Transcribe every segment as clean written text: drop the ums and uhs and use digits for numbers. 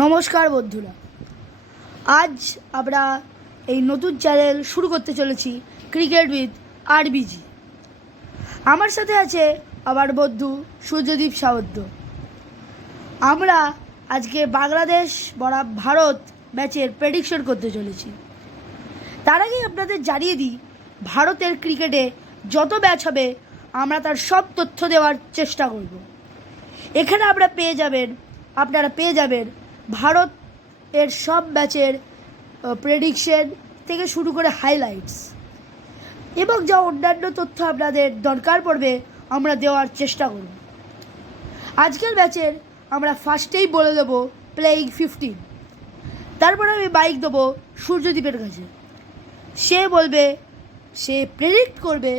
নমস্কার বন্ধুরা, আজ আমরা এই নতুন চ্যানেল শুরু করতে চলেছি ক্রিকেট উইথ আরবিজি। আমার সাথে আছে আমার বন্ধু সূর্যদীপ সাবন্ত। আমরা আজকে বাংলাদেশ বনাম ভারত ম্যাচের প্রেডিকশন করতে চলেছি। তার আগে আপনাদের জানিয়ে দিই, ভারতের ক্রিকেটে যত ম্যাচ হবে আমরা তার সব তথ্য দেওয়ার চেষ্টা করব। এখানে আপনারা পেয়ে যাবেন ভারত এর সব ম্যাচের প্রেডিকশন থেকে শুরু করে হাইলাইটস এবং যা অন্যান্য তথ্য আপনাদের দরকার পড়বে আমরা দেওয়ার চেষ্টা করব। আজকের ম্যাচের আমরা ফার্স্টেই বলে দেবো প্লেইং 15। তারপরে আমি মাইক দেবো সূর্যদীপের কাছে। সে প্রেডিক্ট করবে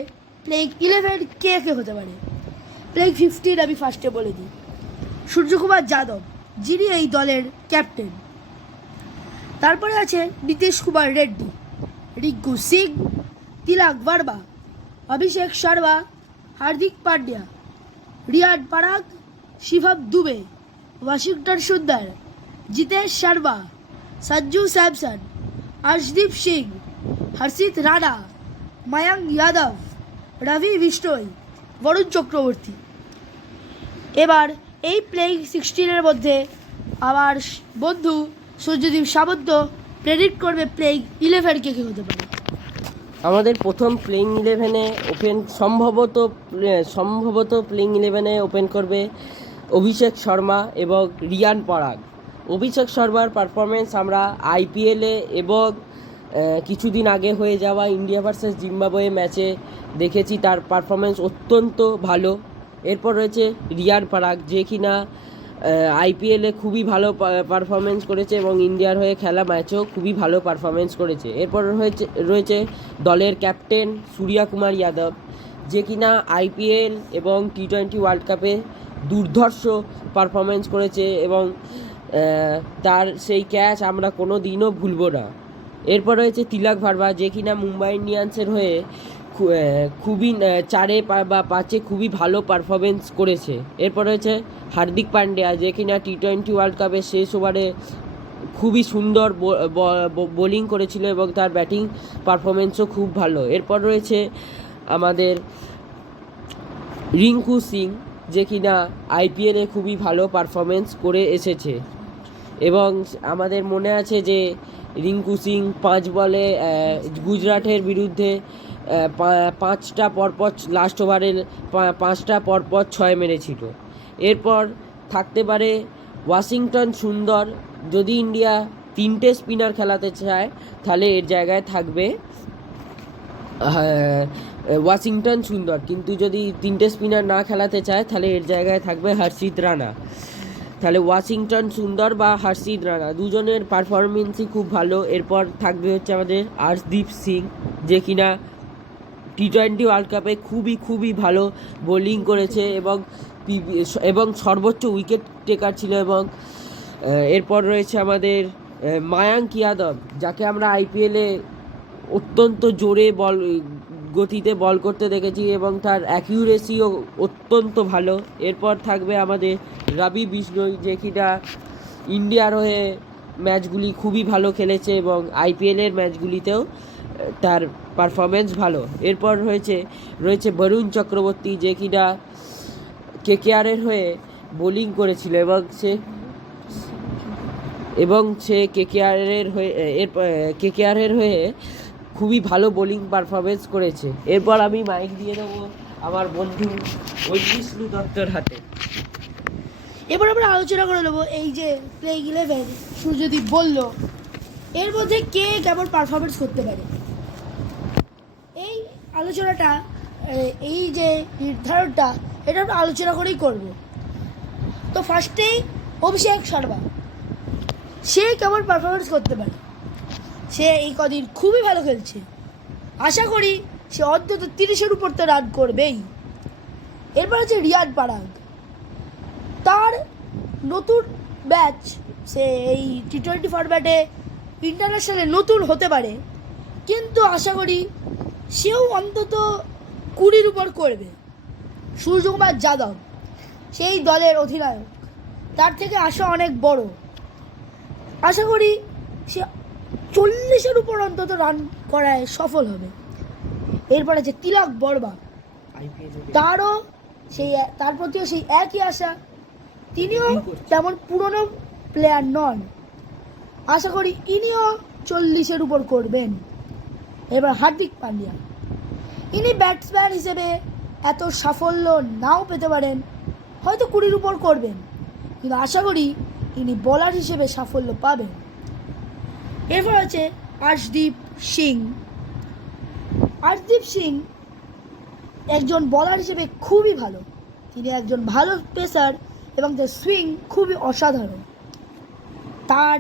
প্লেইং 11 কে কে হতে পারে। প্লেইং 15 আমি ফার্স্টে বলে দিই, সূর্যকুমার যাদব, যিনি এই দলের ক্যাপ্টেন। তারপরে আছে নীতিশ কুমার রেড্ডি, রিঙ্কু সিং, তিলক ভার্মা, অভিষেক শর্মা, হার্দিক পান্ডিয়া, রিয়ান পরাগ, শিভম দুবে, ওয়াশিংটন সুন্দর, জিতেশ শর্মা, সঞ্জু স্যামসন, अर्शदीप सिंह, हर्षित राणा, मयंक यादव, रवि बिश्नोई, वरुण चक्रवर्ती। এবার এই প্লেইং 16-এর মধ্যে আমার বন্ধু সূর্যদীপ সাবন্ত প্রেডিক্ট করবে প্লেইং 11 কে হতে পারে। আমাদের প্রথম প্লেইং 11-এ সম্ভবত প্লেইং 11-এ ওপেন করবে অভিষেক শর্মা এবং রিয়ান পরাগ। অভিষেক শর্মার পারফরমেন্স আমরা আইপিএলে এবং কিছুদিন আগে হয়ে যাওয়া ইন্ডিয়া ভার্সেস জিম্বাবুয়ে ম্যাচে দেখেছি, তার পারফরমেন্স অত্যন্ত ভালো। এরপর রয়েছে রিয়ান পরাগ, যে কিনা আইপিএলে খুবই ভালো পারফরমেন্স করেছে এবং ইন্ডিয়ার হয়ে খেলা ম্যাচেও খুবই ভালো পারফরমেন্স করেছে। এরপর রয়েছে দলের ক্যাপ্টেন সূর্যকুমার যাদব, যে কিনা আইপিএল এবং টি20 ওয়ার্ল্ড কাপে দুর্ধর্ষ পারফরমেন্স করেছে এবং তার সেই ক্যাচ আমরা কোনো দিনও ভুলব না। এরপর রয়েছে তিলক ভার্মা, যে কিনা মুম্বাই ইন্ডিয়ান্সের হয়ে খুবই 4 বা 5 খুবই ভালো পারফরমেন্স করেছে। এরপর রয়েছে হার্দিক পান্ডিয়া, যে কিনা টি20 ওয়ার্ল্ড কাপের শেষ ওভারে খুবই সুন্দর বোলিং করেছিল এবং তার ব্যাটিং পারফরমেন্সও খুব ভালো। এরপর রয়েছে আমাদের রিঙ্কু সিং, যে কিনা আইপিএলে খুবই ভালো পারফরমেন্স করে এসেছে এবং আমাদের মনে আছে যে রিঙ্কু সিং 5 বলে গুজরাটের বিরুদ্ধে 5টা পরপর লাস্ট ওভারের 5টা পরপর 6 মেরেছিল। এরপর থাকতে পারে ওয়াশিংটন সুন্দর, যদি ইন্ডিয়া 3টে স্পিনার খেলাতে চায় তাহলে এর জায়গায় থাকবে ওয়াশিংটন সুন্দর, কিন্তু যদি 3টে স্পিনার না খেলাতে চায় তাহলে এর জায়গায় থাকবে হর্ষিত রানা। তাহলে ওয়াশিংটন সুন্দর বা হর্ষিত রানা দুজনের পারফরমেন্সই খুব ভালো। এরপর থাকবে হচ্ছে আমাদের अर्शदीप সিং, যে কিনা টি20 ওয়ার্ল্ড কাপে খুবই ভালো বোলিং করেছে এবং সর্বোচ্চ উইকেট টেকার ছিল। এবং এরপর রয়েছে আমাদের ময়ঙ্ক যাদব, যাকে আমরা আইপিএলে অত্যন্ত জোরে গতিতে বল করতে দেখেছি এবং তার অ্যাকিউরেসিও অত্যন্ত ভালো। এরপর থাকবে আমাদের রবি বিশ্নোই, যে কিনা ইন্ডিয়ার হয়ে ম্যাচগুলি খুবই ভালো খেলেছে এবং আইপিএলের ম্যাচগুলিতেও তার পারফরমেন্স ভালো। এরপর রয়েছে বরুণ চক্রবর্তী, যে কিনা কেকেআরের হয়ে বোলিং করেছিল এবং সে কেকেআরের হয়ে খুবই ভালো বোলিং পারফরমেন্স করেছে। এরপর আমি মাইক দিয়ে দেবো আমার বন্ধু ঐশিষ্ণু দত্তর হাতে। এবার আমরা আলোচনা করে নেবো এই যে প্লেইং 11 সূর্যদীপ বলল, এর মধ্যে কে কেমন পারফরমেন্স করতে পারে। এই আলোচনাটা, এই যে নির্ধারণটা, এটা আমরা আলোচনা করেই করব। তো ফার্স্টেই অভিষেক শর্মা, সে কেমন পারফরমেন্স করতে পারে। সে এই কদিন খুবই ভালো খেলছে, আশা করি সে অন্তত 30-এর উপর তো রান করবেই। এরপর আছে রিয়ান পরাগ, তার নতুন ম্যাচ, সে এই টি20 ফরম্যাটে ইন্টারন্যাশনালে নতুন হতে পারে, কিন্তু আশা করি সেও অন্তত 20-র উপর করবে। সূর্যকুমার যাদব, সেই দলের অধিনায়ক, তার থেকে আশা অনেক বড়। আশা করি সে 40-এর উপর অন্তত রান করায় সফল হবে। এরপর আছে তিলক বর্মা, তার প্রতিও সেই একই আশা। তিনিও তেমন পুরনো প্লেয়ার নন, আশা করি ইনিও 40-এর উপর করবেন। এবার হার্দিক পান্ডিয়া, ইনি ব্যাটসম্যান হিসেবে এত সাফল্য নাও পেতে পারেন, হয়তো 20-এর উপর করবেন, কিন্তু আশা করি ইনি বোলার হিসেবে সাফল্য পাবেন। এরপর আছে আর্শদীপ সিং। আর্শদীপ সিং একজন বোলার হিসেবে খুবই ভালো, তিনি একজন ভালো পেসার এবং তার সুইং খুবই অসাধারণ। তার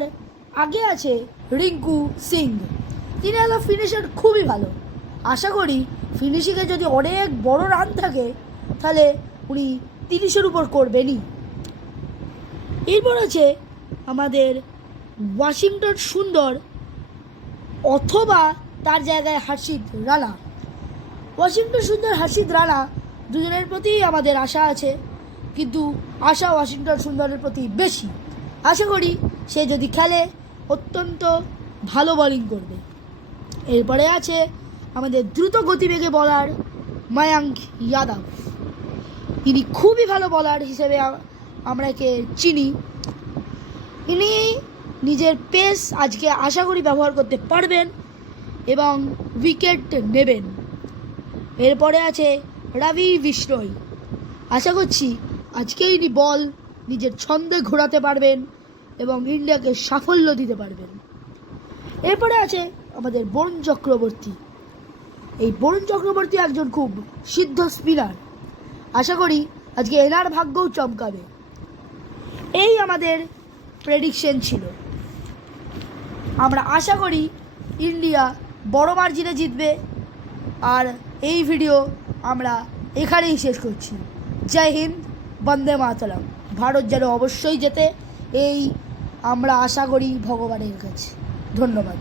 আগে আছে রিঙ্কু সিং, তিনি একজন ফিনিশার খুবই ভালো, আশা করি ফিনিশিংয়ে যদি অনেক বড় রান থাকে তাহলে উনি 30-এর উপর করবেনই। এরপর আছে আমাদের ওয়াশিংটন সুন্দর অথবা তার জায়গায় হর্ষিত রানা। ওয়াশিংটন সুন্দর, হর্ষিত রানা দুজনের প্রতিই আমাদের আশা আছে, কিন্তু আশা ওয়াশিংটন সুন্দরের প্রতি বেশি। আশা করি সে যদি খেলে অত্যন্ত ভালো বোলিং করবে। এরপরে আছে আমাদের দ্রুত গতিবেগে বলার মায়াঙ্ক যাদব, ইনি খুবই ভালো বলার হিসেবে আমরা একে চিনি। ইনি নিজের পেস আজকে আশা করি ব্যবহার করতে পারবেন এবং উইকেট নেবেন। এরপরে আছে রবি বিষ্ণয়, আশা করছি আজকে ইনি বল নিজের ছন্দে ঘোরাতে পারবেন এবং ইন্ডিয়াকে সাফল্য দিতে পারবেন। এরপরে আছে আমাদের বরুণ চক্রবর্তী। এই বরুণ চক্রবর্তী একজন খুব সিদ্ধ স্পিনার, আশা করি আজকে এনার ভাগ্যও চমকাবে। এই আমাদের প্রেডিকশন ছিল। আমরা আশা করি ইন্ডিয়া বড় মার্জিনে জিতবে। আর এই ভিডিও আমরা এখানেই শেষ করছি। জয় হিন্দ, বন্দে মাতরম। ভারত যেন অবশ্যই জেতে এই আমরা আশা করি ভগবানের কাছে। ধন্যবাদ।